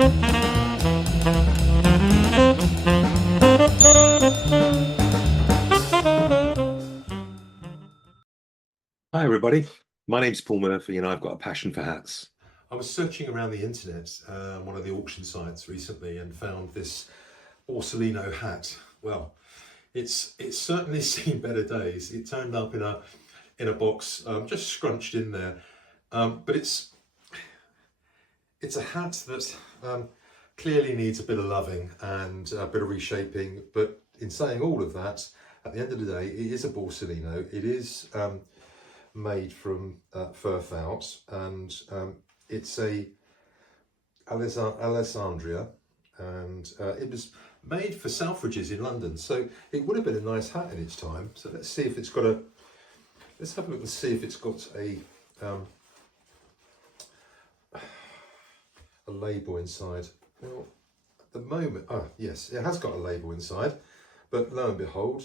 Hi everybody, my name's Paul Murphy and I've got a passion for hats. I was searching around the internet, one of the auction sites recently, and found this Borsalino hat. Well, it's certainly seen better days. It turned up in a box, just scrunched in there, but it's a hat that clearly needs a bit of loving and a bit of reshaping. But in saying all of that, at the end of the day, it is a Borsalino. It is made from fur felt, and it's a Alessandria, and it was made for Selfridges in London, so it would have been a nice hat in its time. So let's see if it's got let's have a look and see if it's got a label inside. Well, at the moment, yes, it has got a label inside, but lo and behold,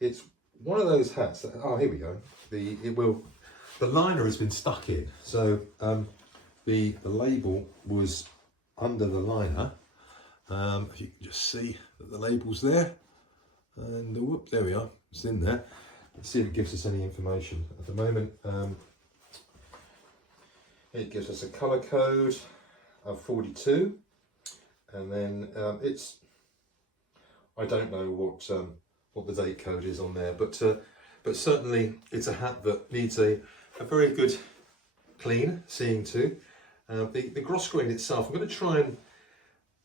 it's one of those hats that, here we go. The liner has been stuck in, so the label was under the liner. If you can just see that the label's there, and whoop, there we are, it's in there. Let's see if it gives us any information. At the moment, it gives us a colour code of 42, and then I don't know what the date code is on there, but certainly it's a hat that needs a very good clean, seeing to. The gross grain itself, I'm going to try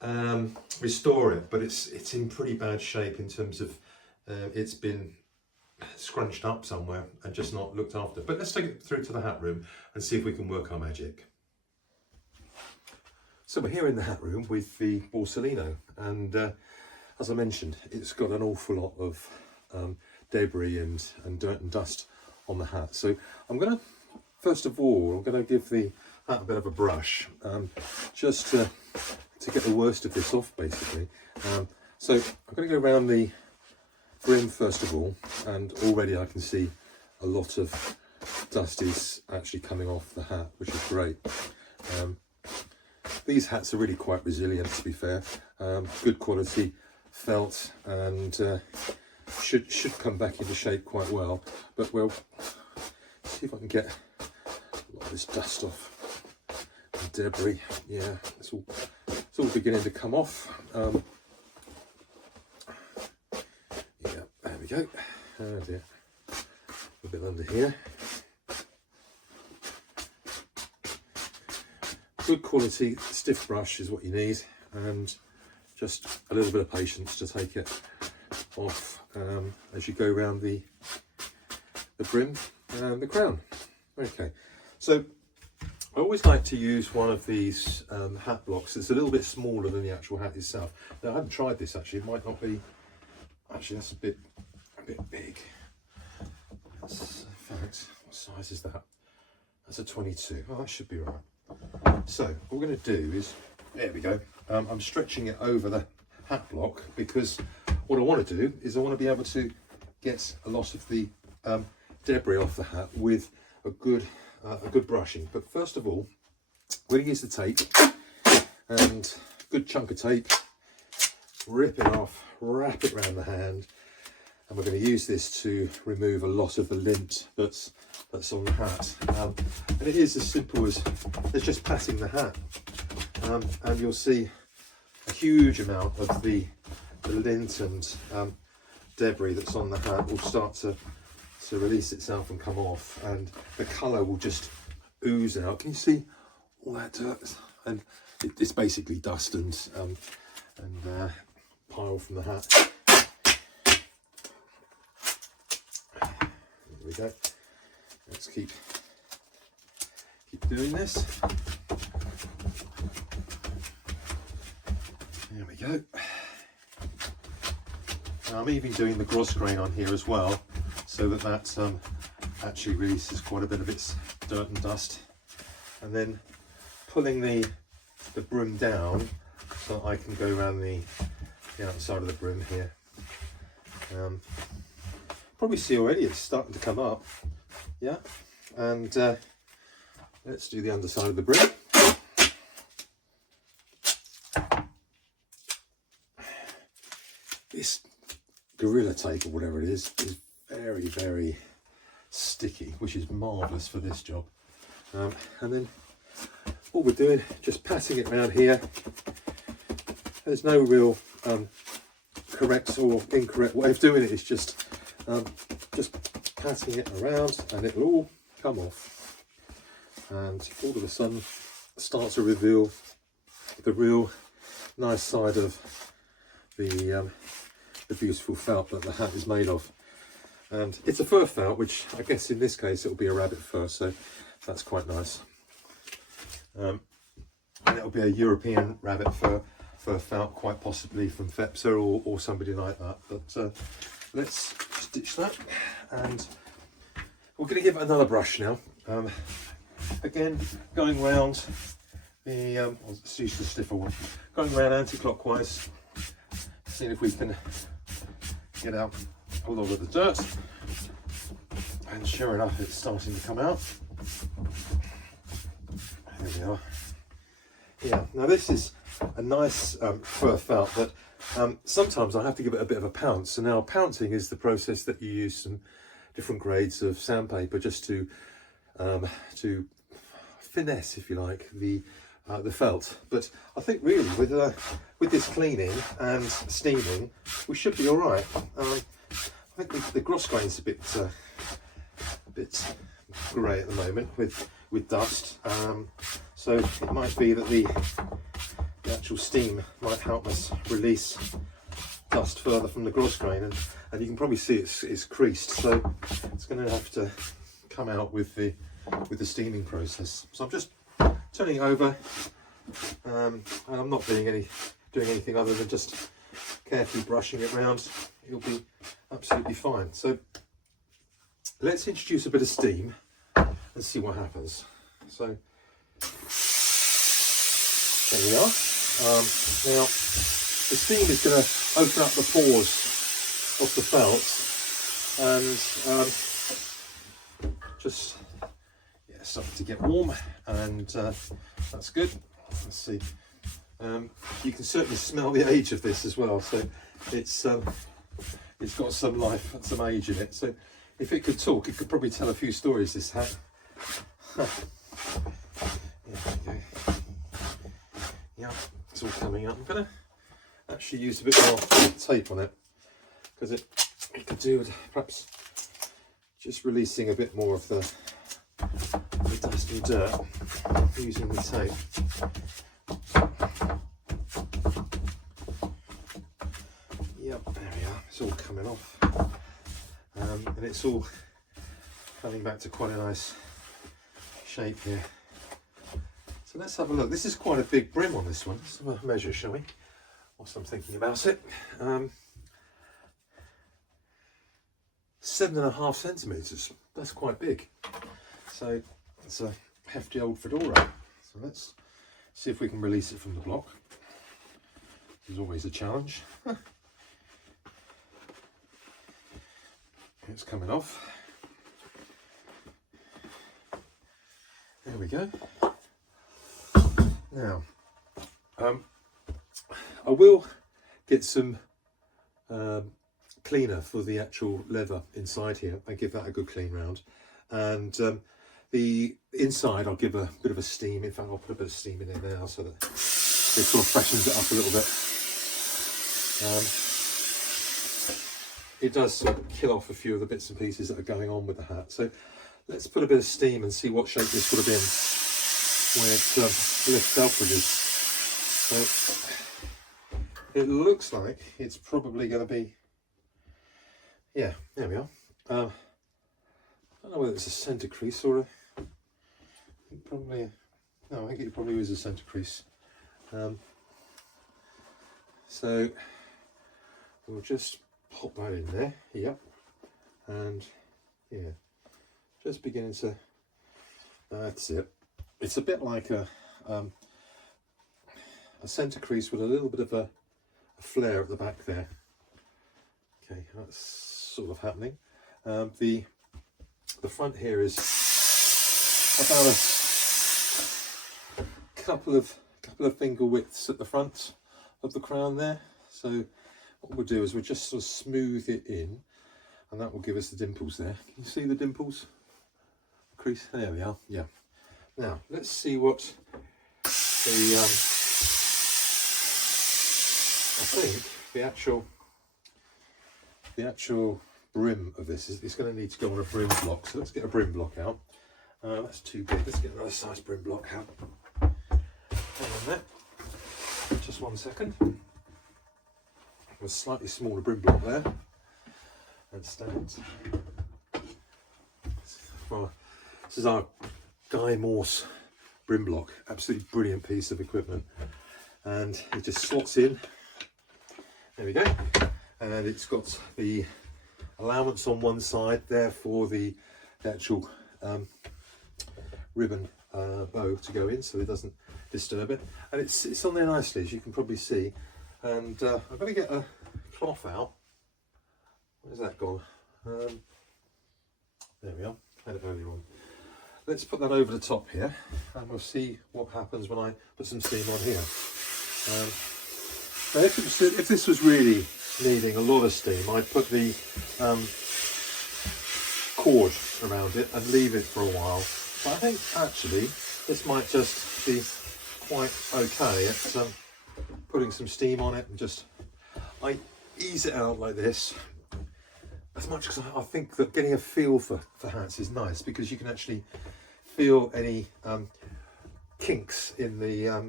and restore it, but it's in pretty bad shape in terms of it's been scrunched up somewhere and just not looked after. But let's take it through to the hat room and see if we can work our magic. So we're here in the hat room with the Borsalino, and as I mentioned, it's got an awful lot of debris and dirt and dust on the hat. So I'm going to, first of all, I'm going to give the hat a bit of a brush, just to get the worst of this off, basically. So I'm going to go around the brim first of all, and already I can see a lot of dust is actually coming off the hat, which is great. These hats are really quite resilient, to be fair. Good quality felt, and should come back into shape quite well. But we'll see if I can get a lot of this dust off and debris. Yeah, it's all beginning to come off. Yeah, there we go. Oh dear, a bit under here. Good quality stiff brush is what you need, and just a little bit of patience to take it off as you go around the brim and the crown. Okay, so I always like to use one of these hat blocks. It's a little bit smaller than the actual hat itself. Now, I haven't tried this actually. It might not be. Actually, that's a bit big. That's, in fact, what size is that? That's a 22. Oh, that should be right. So what we're going to do is, there we go. I'm stretching it over the hat block because what I want to do is I want to be able to get a lot of the debris off the hat with a good brushing. But first of all, we're going to use the tape, and a good chunk of tape, rip it off, wrap it around the hand, and we're going to use this to remove a lot of the lint that's on the hat. And it is as simple as just patting the hat, and you'll see a huge amount of the lint and debris that's on the hat will start to release itself and come off, and the colour will just ooze out. Can you see all that dirt? And it's basically dust and pile from the hat. There we go. Let's keep doing this. There we go. Now I'm even doing the gross grain on here as well, so that actually releases quite a bit of its dirt and dust, and then pulling the brim down so I can go around the outside of the brim here. Probably see already it's starting to come up. Yeah, and let's do the underside of the brim. this Gorilla Tape or whatever it is very, very sticky, which is marvellous for this job. And then what we're doing, just patting it around here. There's no real correct or incorrect way of doing it. It's just patting it around, and it will all come off, and all of a sudden start to reveal the real nice side of the beautiful felt that the hat is made of. And it's a fur felt, which I guess in this case it'll be a rabbit fur, so that's quite nice. And it'll be a European rabbit fur felt, quite possibly from Failsworth or somebody like that. But let's stitch that, and we're going to give it another brush now. Again, going round the, let's use the stiffer one, going around anti-clockwise, seeing if we can get out a lot of the dirt. And sure enough, it's starting to come out. There we are. Yeah, now this is a nice fur felt, but sometimes I have to give it a bit of a pounce. So now pouncing is the process that you use some different grades of sandpaper just to finesse, if you like, the felt. But I think really with this cleaning and steaming, we should be all right. I think the gross grain's a bit grey at the moment with dust, so it might be that the actual steam might help us release dust further from the gross grain, and you can probably see it's creased, so it's going to have to come out with the steaming process. So I'm just turning it over, and I'm not doing anything other than just carefully brushing it around. It'll be absolutely fine. So let's introduce a bit of steam and see what happens. So there we are. Now the steam is going to open up the pores of the felt, and just starting to get warm, and that's good. Let's see. You can certainly smell the age of this as well. So it's got some life and some age in it. So if it could talk, it could probably tell a few stories, this hat. There we go. Yeah, it's all coming up. I'm going to actually use a bit more tape on it, because it could do with perhaps just releasing a bit more of the dust and dirt using the tape. Yep, there we are. It's all coming off, and it's all coming back to quite a nice shape here. So let's have a look. This is quite a big brim on this one. Let's have a measure, shall we? Whilst I'm thinking about it. 7.5 centimetres. That's quite big. So it's a hefty old fedora. So let's see if we can release it from the block. There's always a challenge. It's coming off. There we go. Now, I will get some cleaner for the actual leather inside here and give that a good clean round. And the inside I'll give a bit of a steam. In fact, I'll put a bit of steam in there now so that it sort of freshens it up a little bit. It does sort of kill off a few of the bits and pieces that are going on with the hat. So let's put a bit of steam and see what shape this would have been when it lifts upwards. So it looks like it's probably going to be, yeah, there we are. I don't know whether it's a centre crease or probably, no, I think it probably is a centre crease. So we'll just pop that in there, yep, and yeah, just beginning to, that's it. It's a bit like a centre crease with a little bit of a flare at the back there. Okay, that's sort of happening. The front here is about a couple of finger widths at the front of the crown there. So what we'll do is we'll just sort of smooth it in, and that will give us the dimples there. Can you see the dimples? Crease, there we are, yeah. Now, let's see what the, I think the actual brim of this is, it's going to need to go on a brim block. So let's get a brim block out. That's too big, let's get another size brim block out. Hang on there, just 1 second. A slightly smaller brim block there, and stand. Well, this is our Guy Morse brim block, absolutely brilliant piece of equipment, and it just slots in. There we go, and it's got the allowance on one side there for the actual ribbon bow to go in, so it doesn't disturb it, and it's on there nicely, as you can probably see. And I'm going to get a cloth out. Where's that gone? There we are, had it earlier on. Let's put that over the top here, and we'll see what happens when I put some steam on here. Now if this was really needing a lot of steam, I'd put the cord around it and leave it for a while. But I think actually this might just be quite okay at putting some steam on it, and just I ease it out like this as much, because I think that getting a feel for hats is nice, because you can actually feel any kinks in the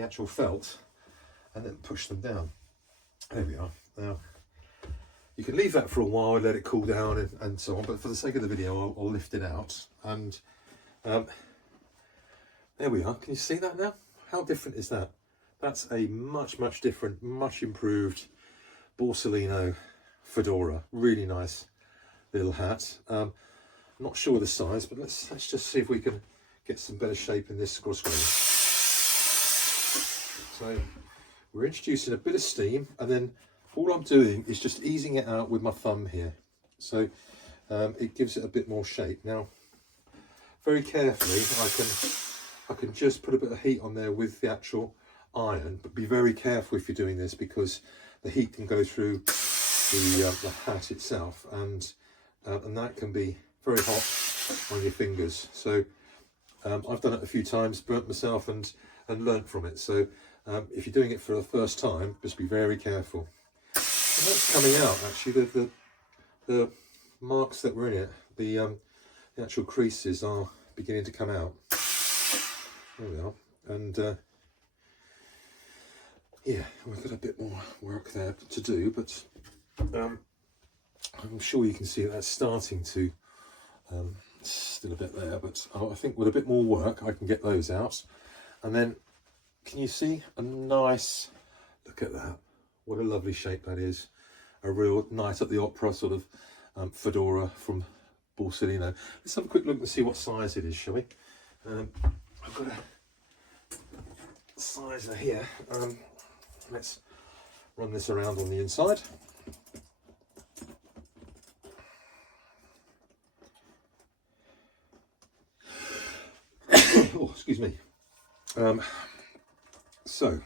actual felt and then push them down. There we are. Now you can leave that for a while, let it cool down and so on, but for the sake of the video I'll lift it out, and there we are. Can you see that now? How different is that? That's a much different, much improved Borsalino Fedora. Really nice little hat. Not sure of the size, but let's just see if we can get some better shape in this squash screen. So we're introducing a bit of steam, and then all I'm doing is just easing it out with my thumb here. So it gives it a bit more shape. Now, very carefully, I can just put a bit of heat on there with the actual iron, but be very careful if you're doing this, because the heat can go through the hat itself, and that can be very hot on your fingers. So I've done it a few times, burnt myself and learnt from it. So if you're doing it for the first time, just be very careful. And that's coming out actually. The marks that were in it, the actual creases are beginning to come out. There we are, and yeah, we've got a bit more work there to do, but I'm sure you can see that's starting to, still a bit there, but I think with a bit more work I can get those out. And then, can you see a nice, look at that, what a lovely shape that is. A real Night at the Opera sort of fedora from Borsalino. Let's have a quick look and see what size it is, shall we? I've got a sizer here. Let's run this around on the inside. Oh, excuse me. So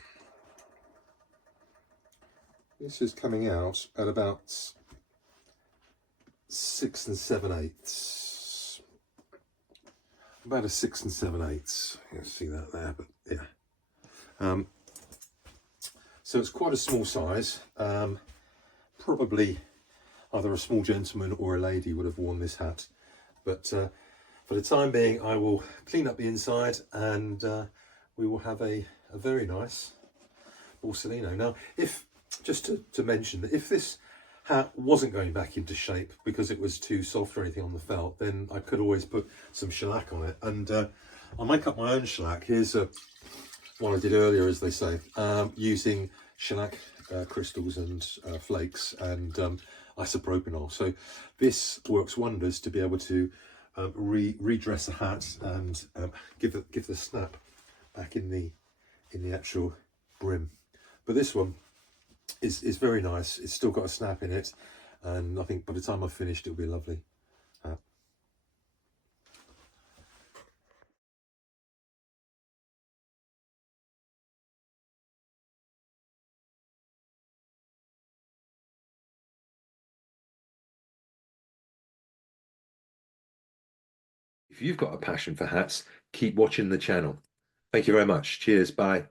this is coming out at about 6 7/8. About a 6 7/8. You can see that there, but yeah. So it's quite a small size. Probably either a small gentleman or a lady would have worn this hat. But for the time being, I will clean up the inside, and we will have a very nice Borsalino. Now, just to mention that if this hat wasn't going back into shape because it was too soft or anything on the felt, then I could always put some shellac on it, and I'll make up my own shellac. Here's what I did earlier, as they say, using shellac crystals and flakes and isopropanol. So this works wonders to be able to redress a hat and give the snap back in the actual brim. But this one is very nice. It's still got a snap in it, and I think by the time I've finished, it'll be lovely. If you've got a passion for hats, keep watching the channel. Thank you very much. Cheers. Bye.